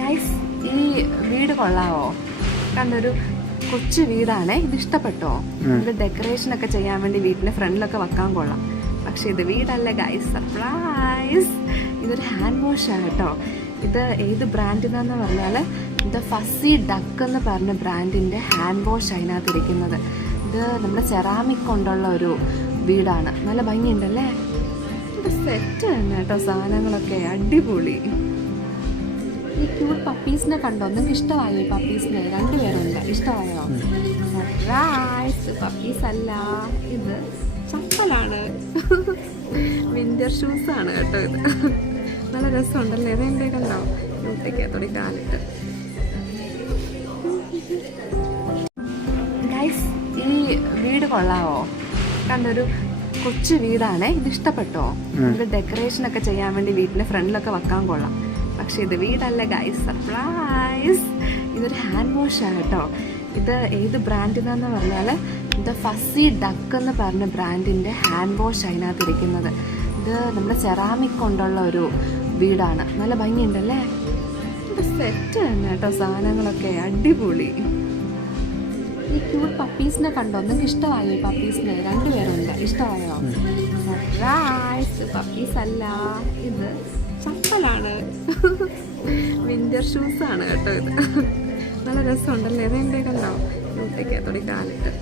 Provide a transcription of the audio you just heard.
Guys, ഈ വീട് കൊള്ളാവോ? കണ്ടൊരു കൊച്ചു വീടാണേ. ഇത് ഇഷ്ടപ്പെട്ടോ? ഇത് ഡെക്കറേഷൻ ഒക്കെ ചെയ്യാൻ വേണ്ടി വീട്ടിന്റെ ഫ്രണ്ടിലൊക്കെ വെക്കാൻ കൊള്ളാം. പക്ഷെ ഇത് വീടല്ല ഗൈസ്, സർപ്രൈസ്. ഇതൊരു ഹാൻഡ് വാഷ് ആണ് കേട്ടോ. ഇത് ഏത് ബ്രാൻഡിനാന്ന് പറഞ്ഞാൽ ഇത് ഫസ്സി ഡക്ക് എന്ന് പറഞ്ഞ ബ്രാൻഡിന്റെ ഹാൻഡ് വാഷ് അതിനകത്ത് ഇരിക്കുന്നത്. ഇത് നമ്മുടെ സെറാമിക് കൊണ്ടുള്ള ഒരു വീടാണ്. നല്ല ഭംഗിയുണ്ടല്ലേ? ഇത് സെറ്റ് തന്നെ കേട്ടോ, സാധനങ്ങളൊക്കെ അടിപൊളി. ഈ ക്യൂട്ട് പപ്പീസിനെ കണ്ടോ? നിങ്ങൾക്ക് ഇഷ്ടമായോ ഈ പപ്പീസിനെ? രണ്ടുപേരുണ്ട്. ഇഷ്ടമായോ? സർപ്രൈസ്. പപ്പീസ് അല്ല, ഇത് ചപ്പലാണ്. വിന്റർ ഷൂസ് ആണ് കേട്ടോ ഇത്. നല്ല രസമുണ്ടല്ലേ? ഇതെൻ്റെ കണ്ടോ? വീട്ടേക്കകത്തോടെ കാലിട്ട്. ഗൈസ്, ഈ വീട് കൊള്ളാവോ? കണ്ടൊരു കൊച്ചു വീടാണേ. ഇത് ഇഷ്ടപ്പെട്ടോ? ഇത് ഡെക്കറേഷൻ ഒക്കെ ചെയ്യാൻ വേണ്ടി വീട്ടിന്റെ ഫ്രണ്ടിലൊക്കെ വെക്കാൻ കൊള്ളാം. പക്ഷെ ഇത് വീടല്ല ഗൈസ്, സർപ്രൈസ്. ഇതൊരു ഹാൻഡ് വാഷ് ആണ് കേട്ടോ. ഇത് ഏത് ബ്രാൻഡിനാന്ന് പറഞ്ഞാൽ ഇത് ഫസ്സി ഡക്ക് എന്ന് പറഞ്ഞ ബ്രാൻഡിന്റെ ഹാൻഡ് വാഷ് അതിനകത്ത് ഇരിക്കുന്നത്. ഇത് നമ്മുടെ സെറാമിക് കൊണ്ടുള്ള ഒരു വീടാണ്. നല്ല ഭംഗിയുണ്ടല്ലേ? ഇത് സെറ്റ് തന്നെ കേട്ടോ, സാധനങ്ങളൊക്കെ അടിപൊളി. ഈ ക്യൂട്ട് പപ്പീസിനെ കണ്ടോ? നിങ്ങൾക്ക് ഇഷ്ടമായോ ഈ പപ്പീസിനെ? രണ്ടുപേരുണ്ട്. ഇഷ്ടമായോ? സർപ്രൈസ്. പപ്പീസ് അല്ല, ഇത് ചപ്പലാണ്. വിന്റർ ഷൂസ് ആണ് കേട്ടോ ഇത്. നല്ല രസമുണ്ടല്ലേ? ഇതെൻ്റെ കണ്ടോ? വീട്ടേക്കകത്തോടെ കാലിട്ട്.